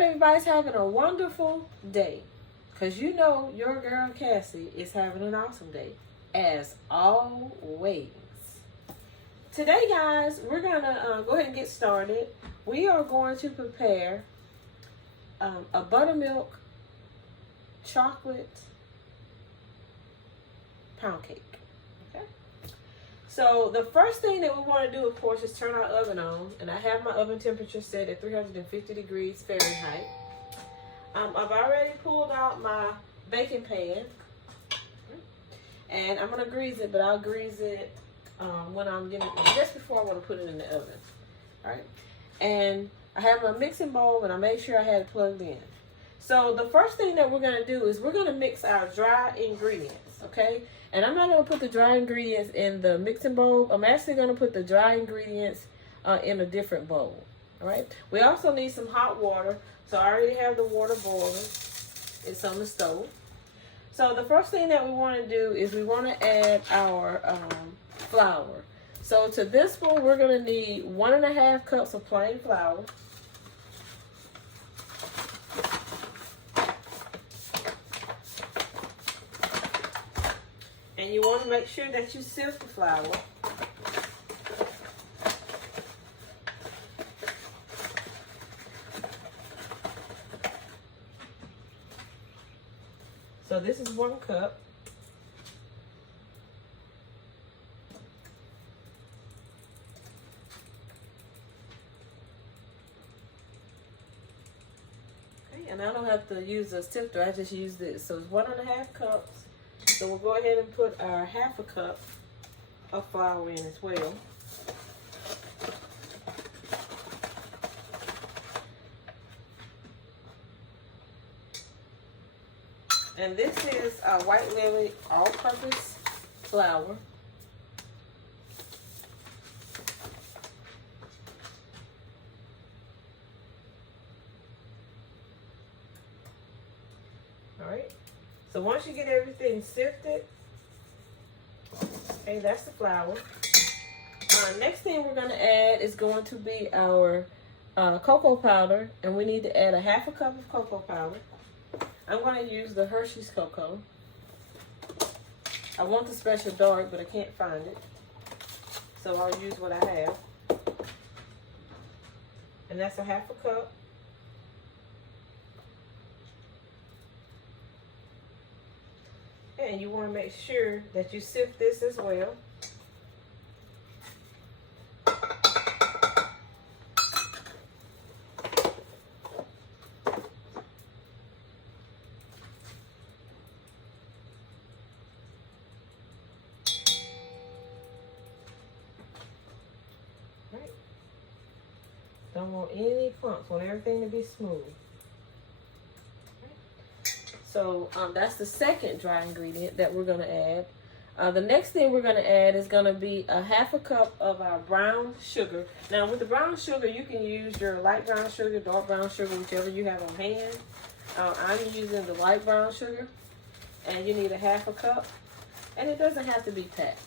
hope everybody's having a wonderful day. Because you know your girl Cassie is having an awesome day. As always. Today, guys, we're going to go ahead and get started. We are going to prepare a buttermilk chocolate pound cake. Okay. So the first thing that we want to do, of course, is turn our oven on. And I have my oven temperature set at 350 degrees Fahrenheit. I've already pulled out my baking pan. And I'm going to grease it, but I'll grease it when I'm getting just before I want to put it in the oven. All right. And I have my mixing bowl, and I made sure I had it plugged in. So the first thing that we're going to do is we're going to mix our dry ingredients, okay? And I'm not going to put the dry ingredients in the mixing bowl. I'm actually going to put the dry ingredients in a different bowl, all right? We also need some hot water. So I already have the water boiling. It's on the stove. So the first thing that we want to do is we want to add our flour. So to this one, we're going to need 1.5 cups of plain flour. And you want to make sure that you sift the flour. So this is 1 cup. Okay, and I don't have to use a sifter, I just use this. So it's 1.5 cups. So we'll go ahead and put our 1/2 cup of flour in as well. And this is White Lily all-purpose flour. All right. So once you get everything sifted, okay, that's the flour. Next thing we're going to add is going to be our cocoa powder, and we need to add 1/2 cup of cocoa powder. I'm going to use the Hershey's cocoa. I want the special dark, but I can't find it. So I'll use what I have. And that's 1/2 cup. And you want to make sure that you sift this as well. Right. Don't want any clumps. Want everything to be smooth. So that's the second dry ingredient that we're going to add. The next thing we're going to add is going to be 1/2 cup of our brown sugar. Now with the brown sugar, you can use your light brown sugar, dark brown sugar, whichever you have on hand. I'm using the light brown sugar, and you need 1/2 cup. And it doesn't have to be packed.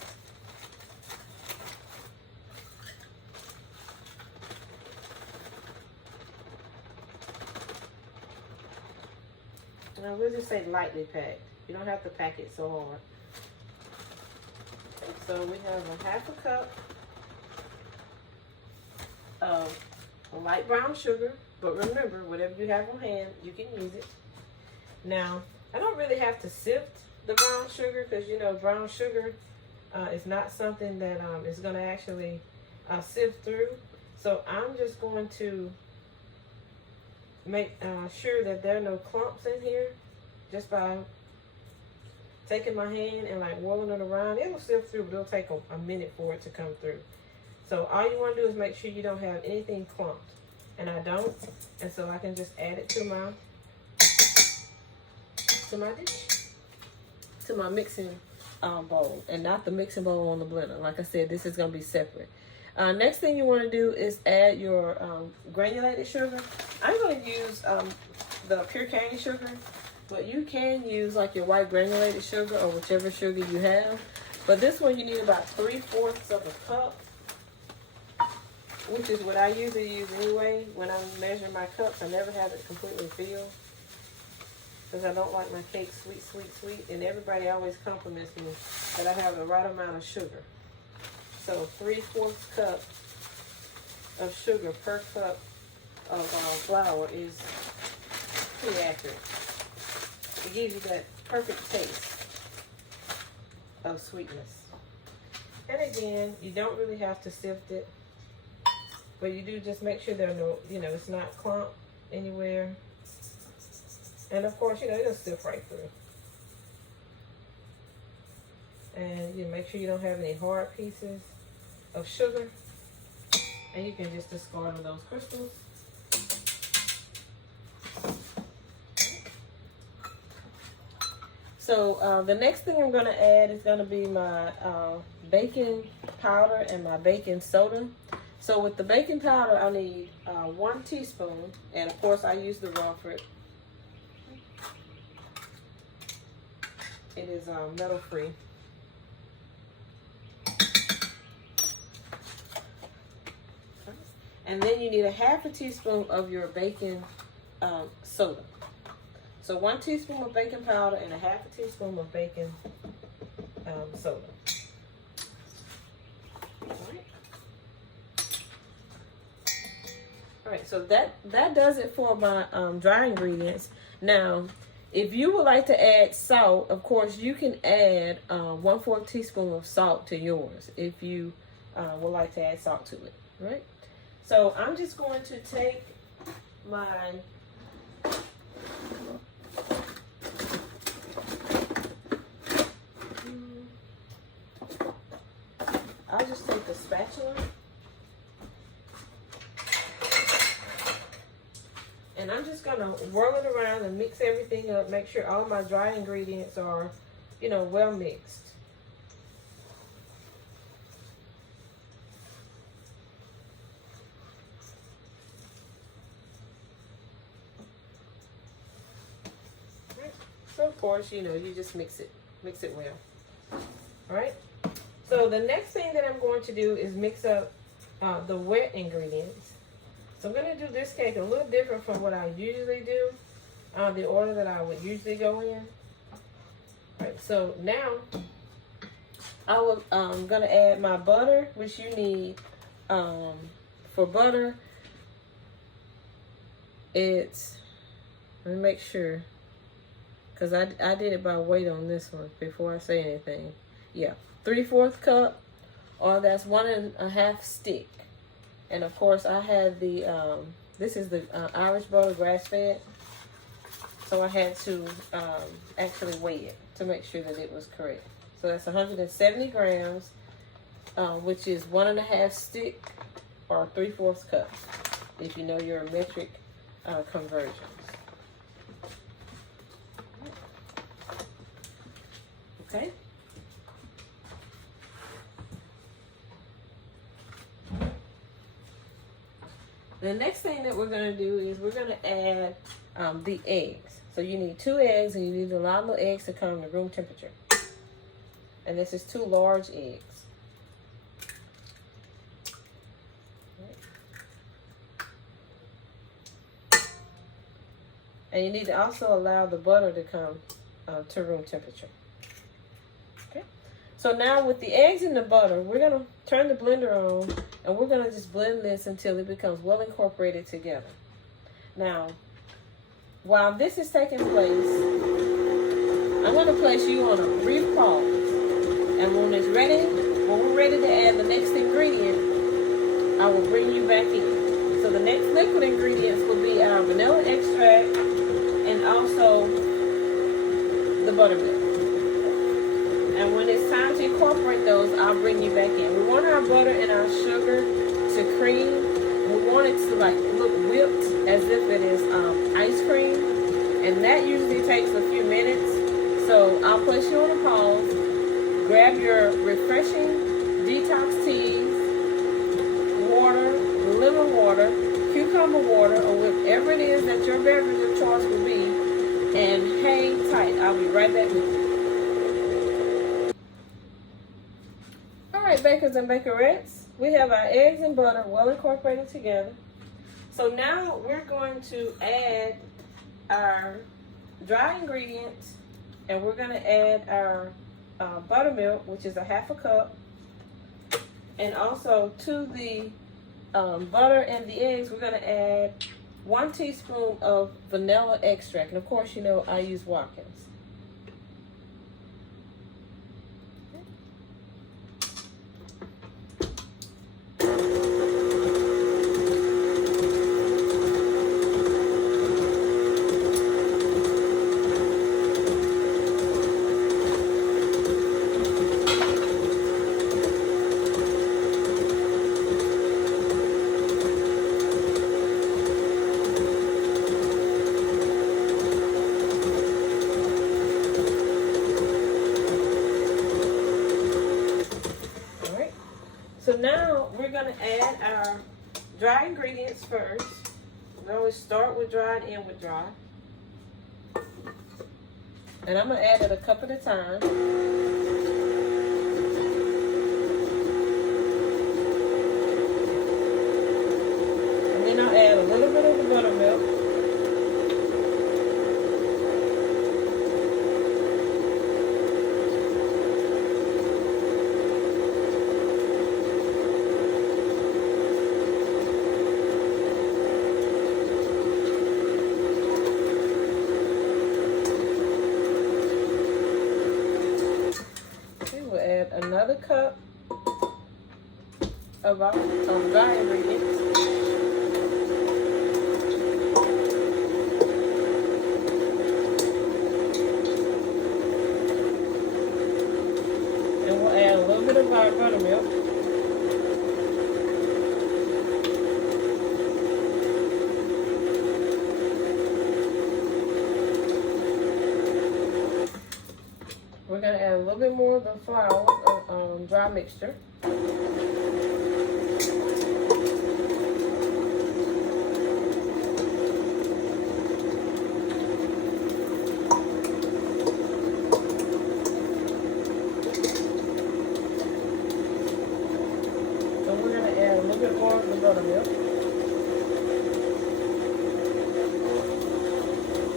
And I will just say lightly packed. You don't have to pack it so hard. So we have 1/2 cup of light brown sugar. But remember, whatever you have on hand, you can use it. Now, I don't really have to sift the brown sugar because, you know, brown sugar is not something that is going to actually sift through. So I'm just going to make sure that there are no clumps in here just by taking my hand and like whirling it around. It'll sift through, but it'll take a minute for it to come through. So all you want to do is make sure you don't have anything clumped, and I don't, and so I can just add it to my dish, to my mixing bowl, and not the mixing bowl on the blender. Like I said, this is going to be separate. Next thing you want to do is add your granulated sugar. I'm going to use the pure cane sugar, but you can use like your white granulated sugar or whichever sugar you have. But this one you need about 3/4 of a cup. which is what I usually use anyway. When I measure my cups, I never have it completely filled, because I don't like my cake sweet, sweet, sweet. And everybody always compliments me that I have the right amount of sugar. So 3/4 cup of sugar per cup of flour is pretty accurate. It gives you that perfect taste of sweetness. And again, you don't really have to sift it, but you do just make sure there are no, it's not clumped anywhere. And of course, it'll sift right through. And you make sure you don't have any hard pieces of sugar. And you can just discard those crystals. So the next thing I'm going to add is going to be my baking powder and my baking soda. So with the baking powder, I need 1 teaspoon. And of course, I use the Rumford. It is metal free. And then you need 1/2 teaspoon of your baking soda. So 1 teaspoon of baking powder and 1/2 teaspoon of baking soda. All right, so that does it for my dry ingredients. Now, if you would like to add salt, of course, you can add 1/4 teaspoon of salt to yours if you would like to add salt to it, right? So I'm just going to take my I'll just take the spatula and I'm just gonna whirl it around and mix everything up, make sure all my dry ingredients are, well mixed. So of course, you just mix it well. All right. So the next thing that I'm going to do is mix up the wet ingredients. So I'm going to do this cake a little different from what I usually do, the order that I would usually go in. All right. So now I'm going to add my butter, which you need for butter. Let me make sure, because I did it by weight on this one before I say anything. Yeah, 3/4 cup, or that's 1.5 stick. And of course, I had the this is the Irish butter grass fed, so I had to actually weigh it to make sure that it was correct. So that's 170 grams, which is 1.5 stick or 3/4 cup, if you know your metric conversions. Okay. The next thing that we're going to do is we're going to add the eggs. So you need 2 eggs, and you need to allow the eggs to come to room temperature. And this is 2 large eggs. And you need to also allow the butter to come to room temperature. Okay. So now with the eggs and the butter, we're going to turn the blender on, and we're going to just blend this until it becomes well incorporated together. Now, while this is taking place, I'm going to place you on a brief pause. And when we're ready to add the next ingredient, I will bring you back in. So the next liquid ingredients will be our vanilla extract and also the buttermilk. And when it's time to incorporate those, I'll bring you back in. We want our butter and our sugar to cream. We want it to look whipped as if it is ice cream. And that usually takes a few minutes. So I'll place you on a pause. Grab your refreshing detox teas, water, lemon water, cucumber water, or whatever it is that your beverage of choice will be, and hang tight. I'll be right back with you. All right, bakers and bakerettes, we have our eggs and butter well incorporated together. So now we're going to add our dry ingredients, and we're going to add our buttermilk, which is a 1/2 cup. And also to the butter and the eggs, we're going to add 1 teaspoon of vanilla extract. And of course, you know, I use Watkins. So now we're going to add our dry ingredients first. We always start with dry and end with dry. And I'm going to add it a cup at a time. And then I'll add a little bit of the buttermilk. Another cup of our dry ingredients. And we'll add a little bit of our buttermilk. We're going to add a little bit more of the flour, dry mixture. Then we're going to add a little bit more of the buttermilk.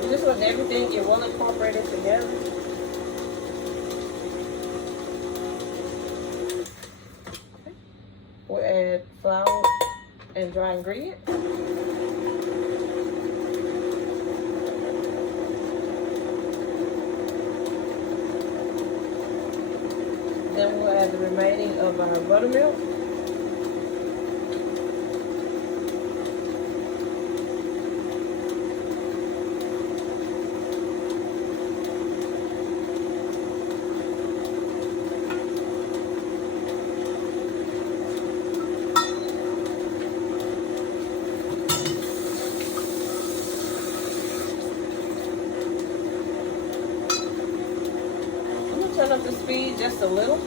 You just let everything get well incorporated together. We'll add flour and dry ingredients. Then we'll add the remaining of our buttermilk. Turn up the speed just a little.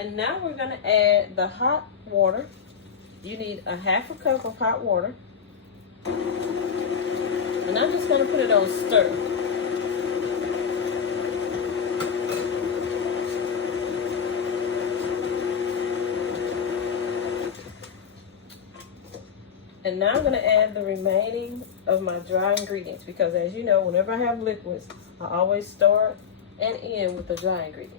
And now we're going to add the hot water. You need a 1/2 cup of hot water. And I'm just going to put it on stir. And now I'm going to add the remaining of my dry ingredients, because as you know, whenever I have liquids, I always start and end with the dry ingredient.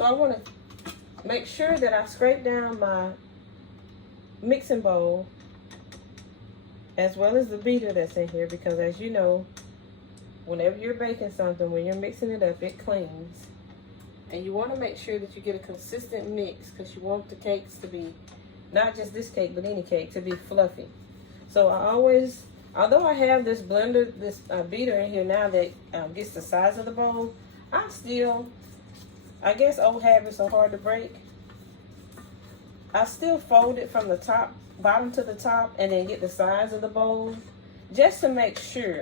So I want to make sure that I scrape down my mixing bowl as well as the beater that's in here, because as you know, whenever you're baking something, when you're mixing it up, it clings. And you want to make sure that you get a consistent mix, because you want the cakes to be, not just this cake, but any cake, to be fluffy. So I always, although I have this blender, this beater in here now that gets the size of the bowl, I guess old habits are hard to break. I still fold it from the top, bottom to the top, and then get the size of the bowl, just to make sure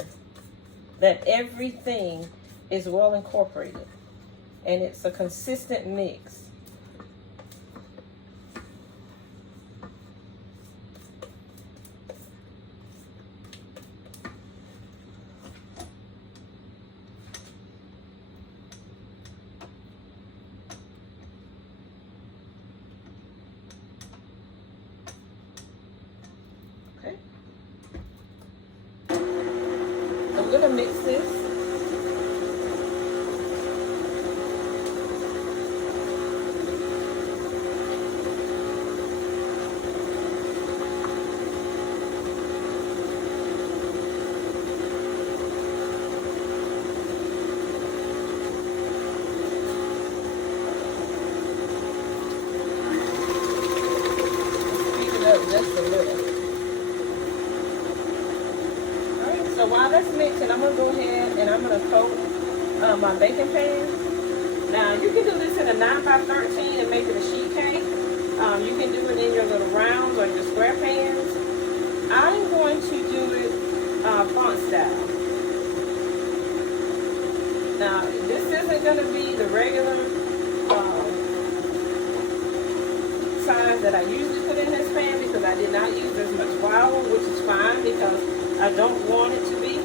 that everything is well incorporated and it's a consistent mix. Okay. I'm gonna mix this. Just a little. Alright, so while that's mixing, I'm going to go ahead and I'm going to coat my baking pan. Now, you can do this in a 9x13 and make it a sheet cake. You can do it in your little rounds or your square pans. I'm going to do it font style. Now, this isn't going to be the regular size that I usually put in this pan, because I did not use as much flour, which is fine because I don't want it to be.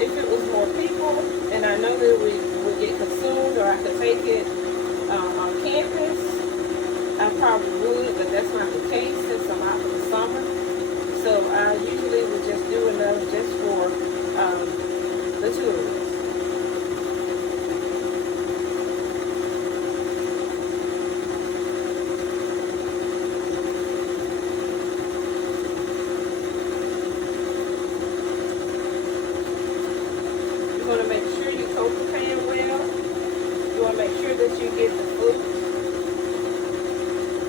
If it was more people and I know that we would get consumed, or I could take it on campus, I probably would, but that's not the case since I'm out for the summer. So I usually would just do enough just for the two of us. You want to make sure you coat the pan well. You want to make sure that you get the flutes.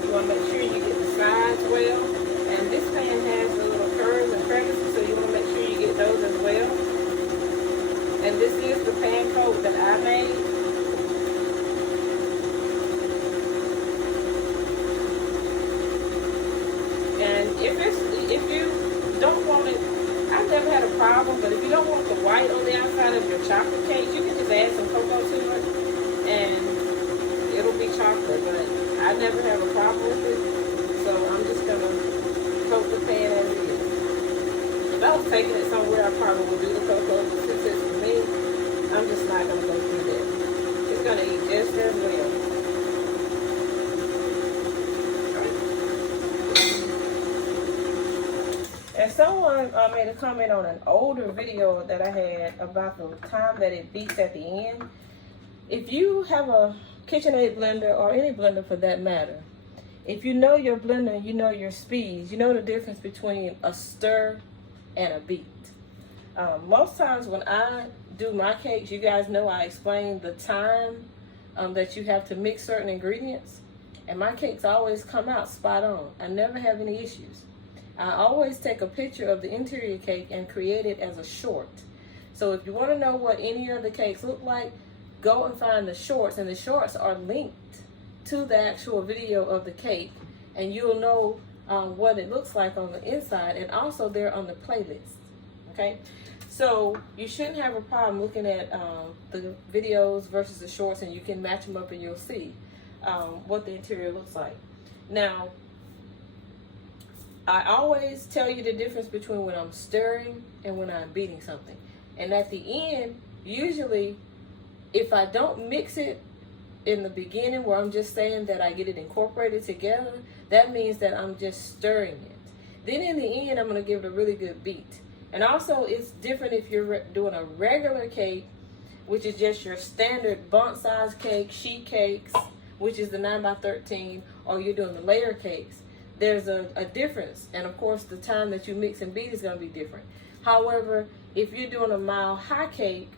You want to make sure you get the sides well. And this pan has the little curves and crevices, so you want to make sure you get those as well. And this is the pan coat that I made. And if you don't want it, I've never had a problem, but if you don't want the white on the outside of your chocolate cake, you can just add some cocoa to it and it'll be chocolate, but I never have a problem with it. So I'm just gonna coat the pan as it is. If I was taking it somewhere, I probably would do the cocoa, but since it's for me, I'm just not going to go through that. It's going to eat just as well. And someone made a comment on an older video that I had about the time that it beats at the end. If you have a KitchenAid blender, or any blender for that matter, if you know your blender, you know your speeds, you know the difference between a stir and a beat. Most times when I do my cakes, you guys know I explain the time that you have to mix certain ingredients, and my cakes always come out spot on. I never have any issues. I always take a picture of the interior cake and create it as a short. So if you want to know what any of the cakes look like, go and find the shorts, and the shorts are linked to the actual video of the cake, and you'll know what it looks like on the inside, and also they're on the playlist. Okay, so you shouldn't have a problem looking at the videos versus the shorts, and you can match them up and you'll see what the interior looks like. Now, I always tell you the difference between when I'm stirring and when I'm beating something. And at the end, usually, if I don't mix it in the beginning, where I'm just saying that I get it incorporated together, that means that I'm just stirring it. Then in the end, I'm going to give it a really good beat. And also, it's different if you're doing a regular cake, which is just your standard bundt size cake, sheet cakes, which is the 9x13, or you're doing the layer cakes. There's a difference. And of course, the time that you mix and beat is going to be different. However, if you're doing a mile high cake,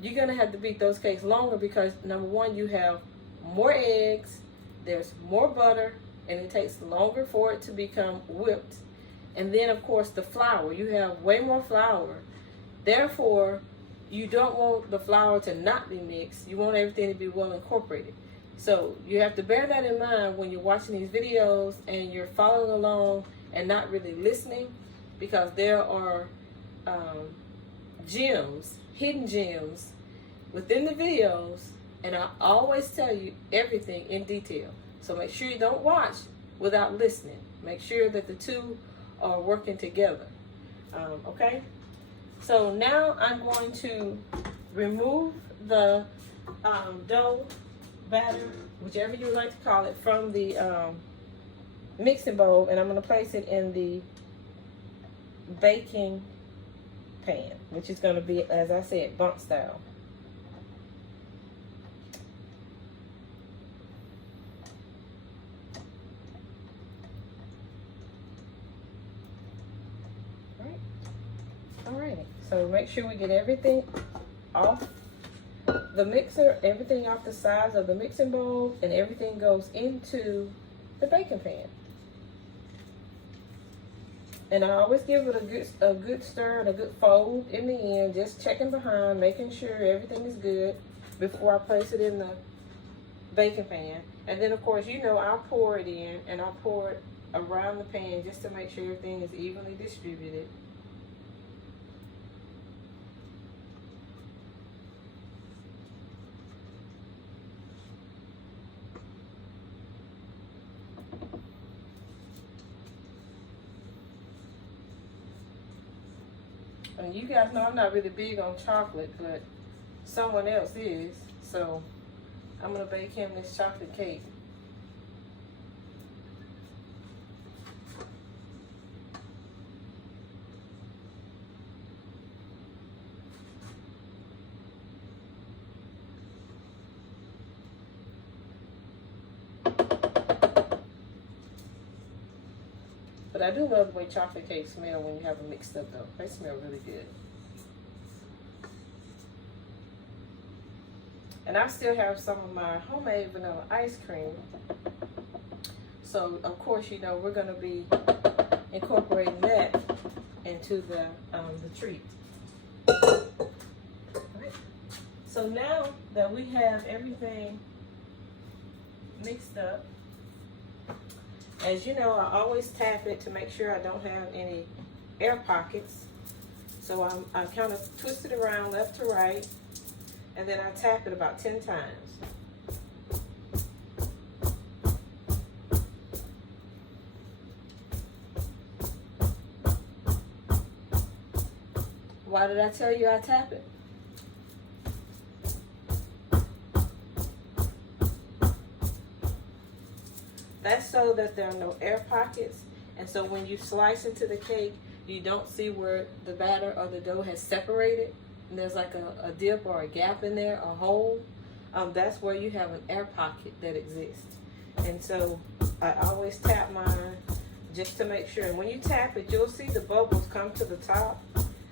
you're going to have to beat those cakes longer because, number one, you have more eggs, there's more butter, and it takes longer for it to become whipped. And then, of course, the flour. You have way more flour. Therefore, you don't want the flour to not be mixed. You want everything to be well incorporated. So you have to bear that in mind when you're watching these videos and you're following along and not really listening, because there are gems, hidden gems within the videos, and I always tell you everything in detail. So make sure you don't watch without listening. Make sure that the two are working together. Okay? So now I'm going to remove the dough batter, whichever you like to call it, from the mixing bowl, and I'm going to place it in the baking pan, which is going to be, as I said, bundt style. Alrighty, so make sure we get everything off the mixer, everything off the sides of the mixing bowl, and everything goes into the baking pan. And I always give it a good stir and a good fold in the end, just checking behind, making sure everything is good before I place it in the baking pan. And then, of course, you know, I'll pour it in, and I'll pour it around the pan just to make sure everything is evenly distributed. And you guys know I'm not really big on chocolate, but someone else is. So I'm going to bake him this chocolate cake. But I do love the way chocolate cakes smell when you have them mixed up, though. They smell really good. And I still have some of my homemade vanilla ice cream. So, of course, you know, we're going to be incorporating that into the treat. All right. So now that we have everything mixed up, as you know, I always tap it to make sure I don't have any air pockets. So I kind of twist it around left to right, and then I tap it about 10 times. Why did I tell you I tap it? That's so that there are no air pockets, and so when you slice into the cake, you don't see where the batter or the dough has separated, and there's like a dip or a gap in there, a hole. That's where you have an air pocket that exists. And so I always tap mine just to make sure. And when you tap it, you'll see the bubbles come to the top,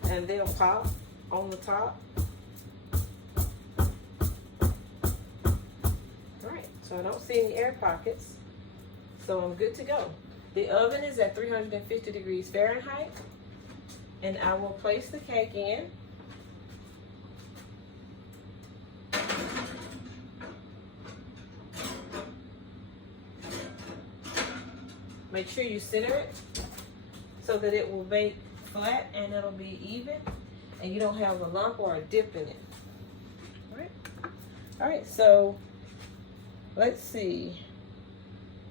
and they'll pop on the top. All right, so I don't see any air pockets. So I'm good to go. The oven is at 350 degrees Fahrenheit, and I will place the cake in. Make sure you center it so that it will bake flat and it'll be even, and you don't have a lump or a dip in it. All right. All right, so let's see.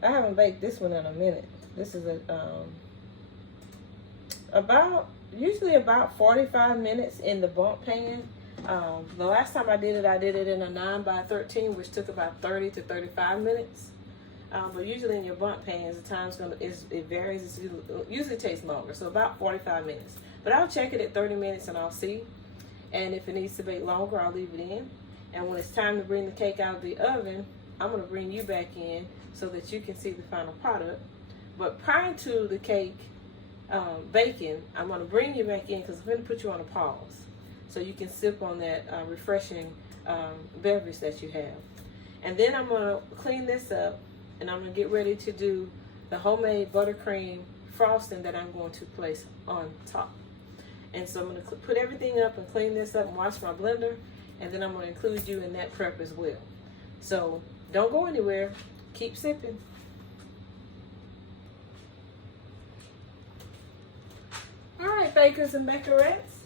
I haven't baked this one in a minute. This is usually about 45 minutes in the bundt pan. The last time I did it in a 9x13, which took about 30 to 35 minutes. but usually in your bundt pans, the time's it varies. It usually takes longer, so about 45 minutes. But I'll check it at 30 minutes and I'll see. And if it needs to bake longer, I'll leave it in. And when it's time to bring the cake out of the oven, I'm going to bring you back in so that you can see the final product. But prior to the cake baking, I'm going to bring you back in because I'm going to put you on a pause so you can sip on that refreshing beverage that you have. And then I'm going to clean this up and I'm going to get ready to do the homemade buttercream frosting that I'm going to place on top. And so I'm going to put everything up and clean this up and wash my blender, and then I'm going to include you in that prep as well. So don't go anywhere. Keep sipping. All right, bakers and bakerettes.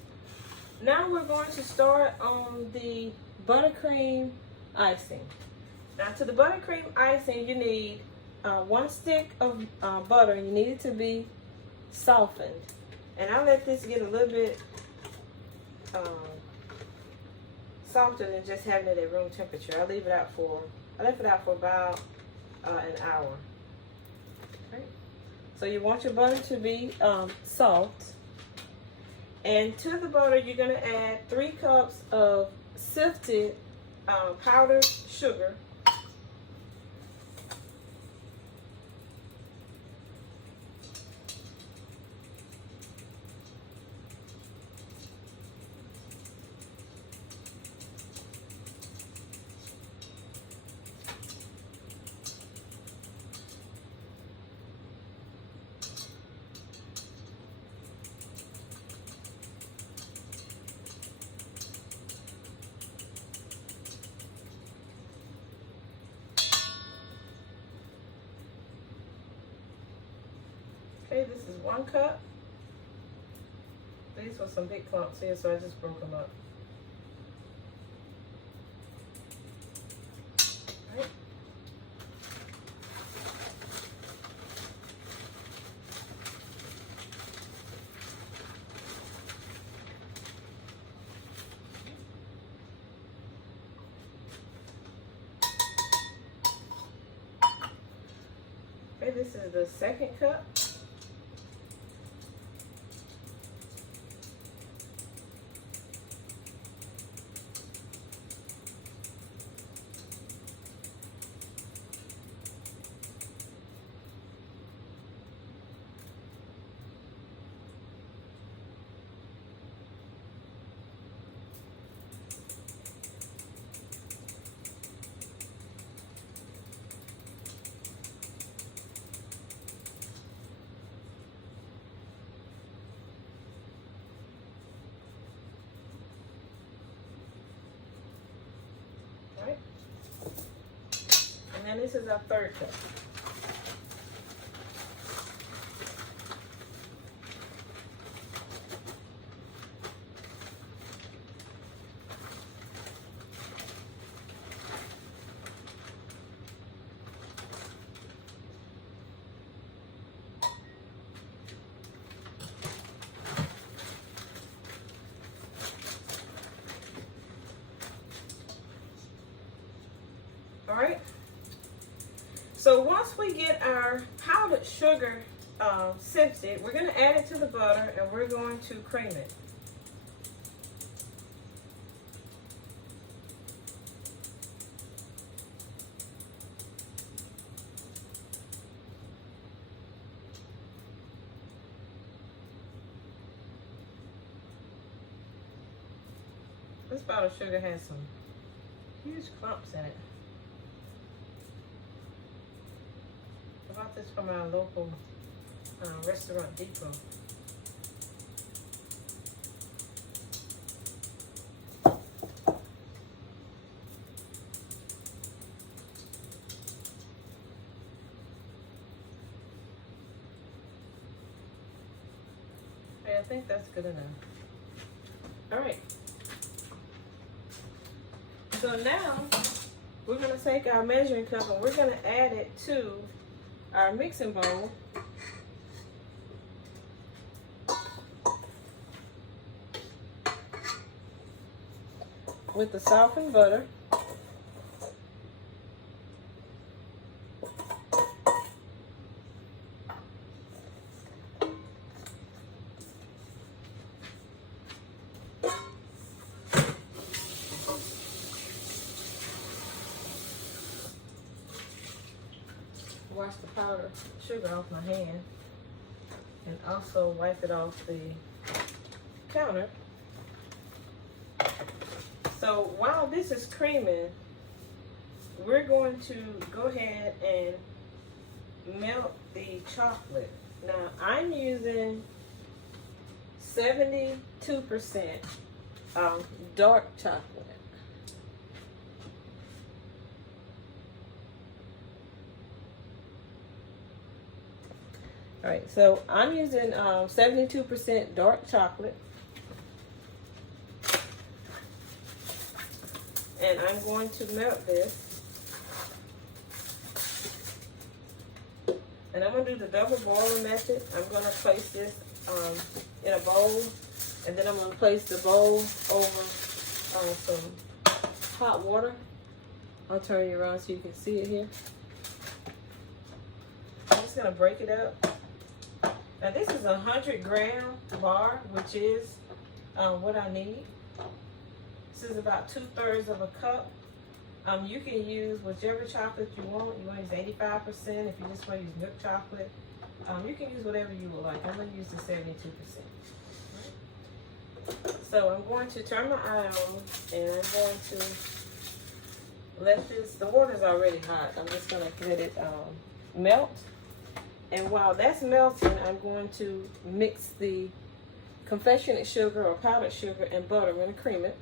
Now we're going to start on the buttercream icing. Now to the buttercream icing, you need 1 stick of butter, and you need it to be softened. And I'll let this get a little bit softer than just having it at room temperature. I left it out for about an hour. Okay. So you want your butter to be soft. And to the butter, you're going to add 3 cups of sifted powdered sugar. Okay, this is 1 cup. These were some big clumps here, so I just broke them up. All right. Okay, this is the 2nd cup. And this is our 3rd cup. All right. So once we get our powdered sugar sifted, we're going to add it to the butter and we're going to cream it. This powdered sugar has some huge clumps in it. I bought this from our local restaurant depot. Okay, I think that's good enough. All right. So now we're going to take our measuring cup and we're going to add it to our mixing bowl. With the softened butter. wash the powdered sugar off my hand and also wipe it off the counter. So while this is creaming, we're going to go ahead and melt the chocolate. Now I'm using 72% dark chocolate. All right, so I'm using 72% dark chocolate. And I'm going to melt this. And I'm going to do the double boiling method. I'm going to place this in a bowl. And then I'm going to place the bowl over some hot water. I'll turn you around so you can see it here. I'm just going to break it up. Now this is a 100-gram bar, which is what I need. This is about 2/3 of a cup. You can use whichever chocolate you want. You want to use 85% if you just want to use milk chocolate. You can use whatever you would like. I'm going to use the 72%. So I'm going to turn my eye on and I'm going to let this, the water's already hot. I'm just going to let it melt. And while that's melting, I'm going to mix the confectionate sugar or powdered sugar and butter. I'm going to cream it.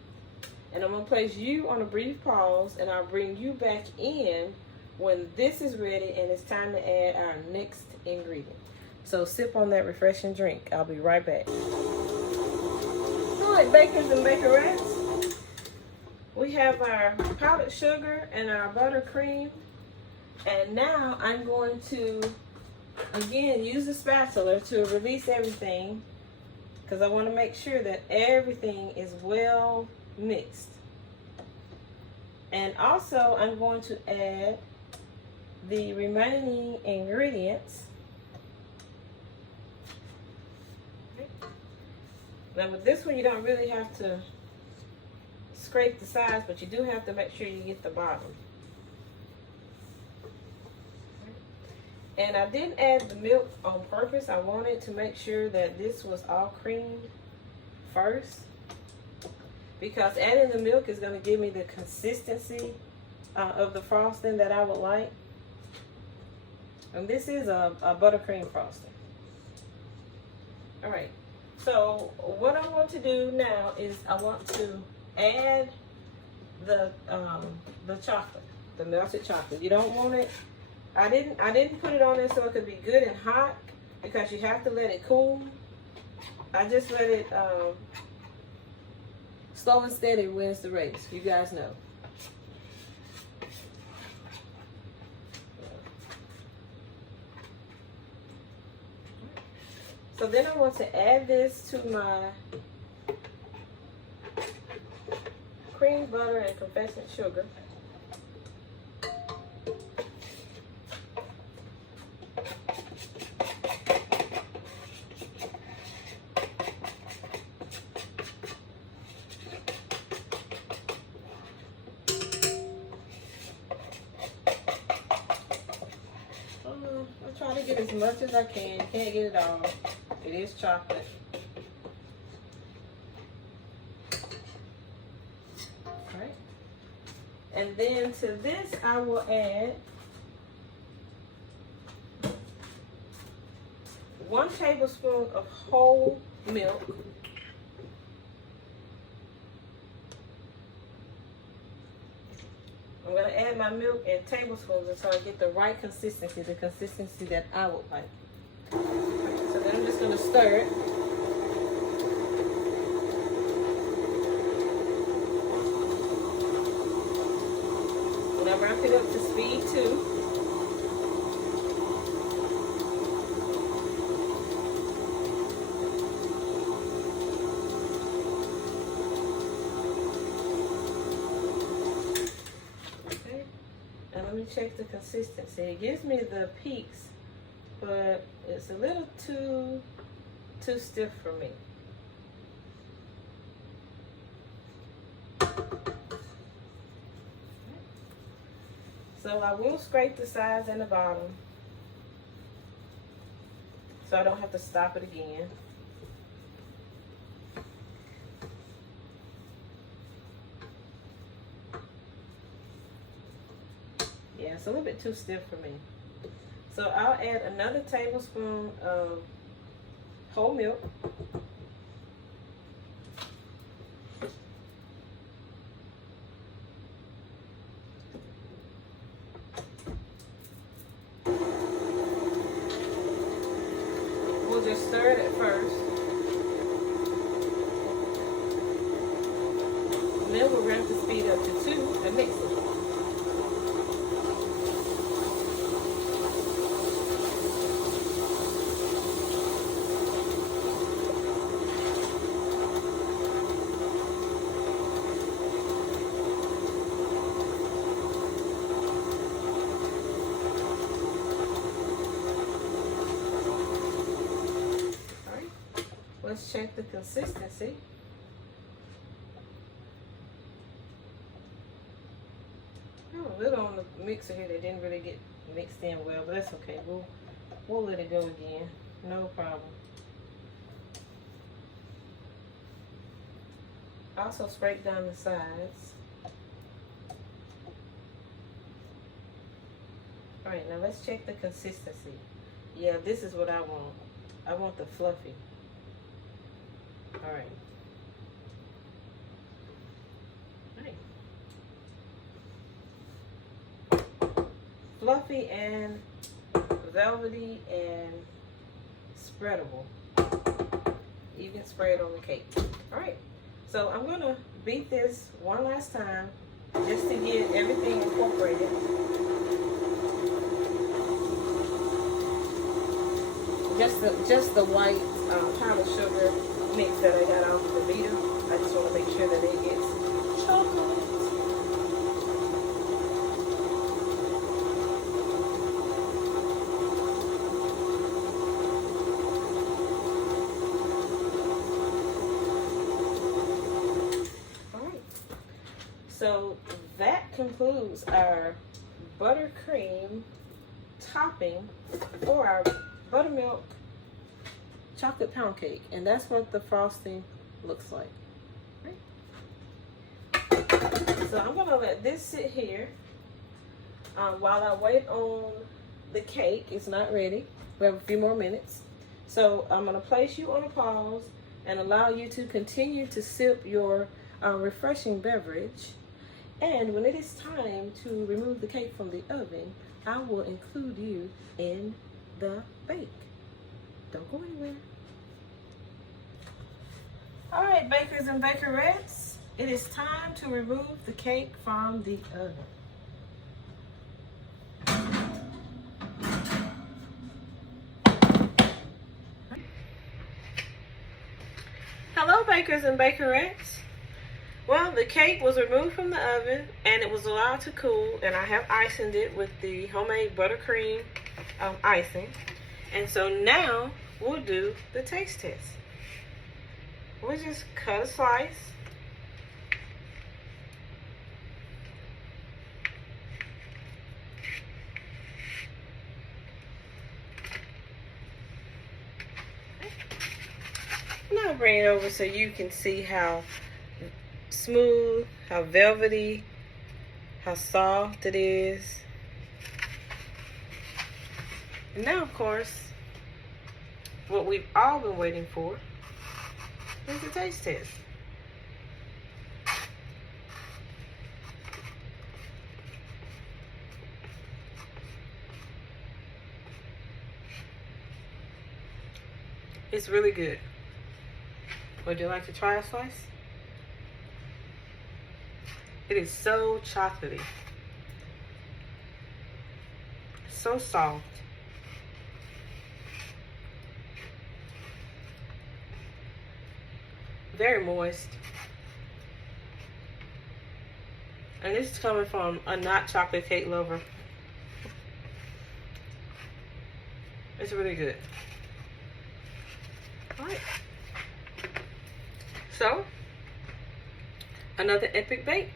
And I'm going to place you on a brief pause, and I'll bring you back in when this is ready and it's time to add our next ingredient. So sip on that refreshing drink. I'll be right back. All right, bakers and bakerettes, we have our powdered sugar and our butter cream. And now I'm going to, again, use the spatula to release everything because I want to make sure that everything is well mixed. And also I'm going to add the remaining ingredients. Okay. Now with this one you don't really have to scrape the sides, but you do have to make sure you get the bottom. And I didn't add the milk on purpose. I wanted to make sure that this was all creamed first, because adding the milk is going to give me the consistency of the frosting that I would like. And this is a buttercream frosting. All right, so what I want to do now is I want to add the chocolate, the melted chocolate. You don't want it, I didn't put it on there so it could be good and hot, because you have to let it cool. I just let it slow and steady wins the race. You guys know. So then I want to add this to my cream, butter, and confectionate sugar. I'll try to get as much as I can. Can't get it all. It is chocolate. Alright. And then to this I will add 1 tablespoon of whole milk. I'm going to add my milk in tablespoons until I get the right consistency, the consistency that I would like. So then I'm just going to stir it. And I wrap it up to speed 2. Check the consistency. It gives me the peaks, but it's a little too stiff for me. So I will scrape the sides and the bottom so I don't have to stop it again. Yeah, it's a little bit too stiff for me. So I'll add another tablespoon of whole milk. We'll just stir it at first. And then we'll ramp the speed up to 2 and mix it. Let's check the consistency. Oh, a little on the mixer here that didn't really get mixed in well, but that's okay. We'll let it go again. No problem. Also scrape down the sides. All right, now let's check the consistency. Yeah, this is what I want. I want the fluffy. All right. Fluffy and velvety and spreadable. You can spread on the cake. All right. So I'm gonna beat this one last time just to get everything incorporated. Just the white powdered sugar mix that I got off the beater. I just want to make sure that it gets chocolate. Alright, so that concludes our buttercream topping for our buttermilk chocolate pound cake, and that's what the frosting looks like. Right. So I'm gonna let this sit here while I wait on the cake. It's not ready. We have a few more minutes, so I'm gonna place you on a pause and allow you to continue to sip your refreshing beverage. And when it is time to remove the cake from the oven, I will include you in the bake. Don't go anywhere. All right, bakers and bakerettes, it is time to remove the cake from the oven. Hello, bakers and bakerettes. Well, the cake was removed from the oven and it was allowed to cool, and I have iced it with the homemade buttercream icing. And so now we'll do the taste test. We'll just cut a slice. Now bring it over so you can see how smooth, how velvety, how soft it is. And now, of course, what we've all been waiting for is the taste test. It's really good. Would you like to try a slice? It is so chocolatey, so soft. Very moist. And this is coming from a not chocolate cake lover. It's really good. Alright. So, another epic bake.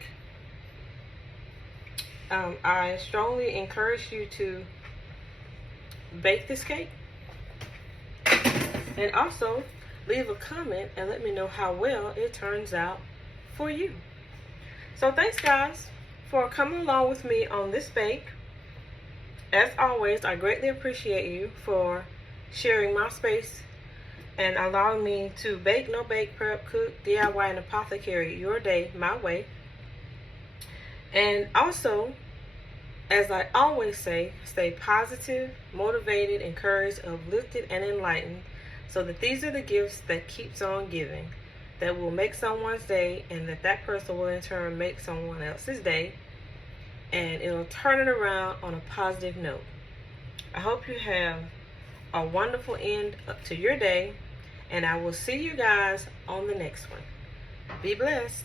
I strongly encourage you to bake this cake. And also, leave a comment and let me know how well it turns out for you. So thanks, guys, for coming along with me on this bake. As always, I greatly appreciate you for sharing my space and allowing me to bake, no bake, prep, cook, DIY, and apothecary your day my way. And also, as I always say, stay positive, motivated, encouraged, uplifted, and enlightened, so that these are the gifts that keeps on giving, that will make someone's day, and that person will in turn make someone else's day, and it'll turn it around on a positive note. I hope you have a wonderful end to your day, and I will see you guys on the next one. Be blessed.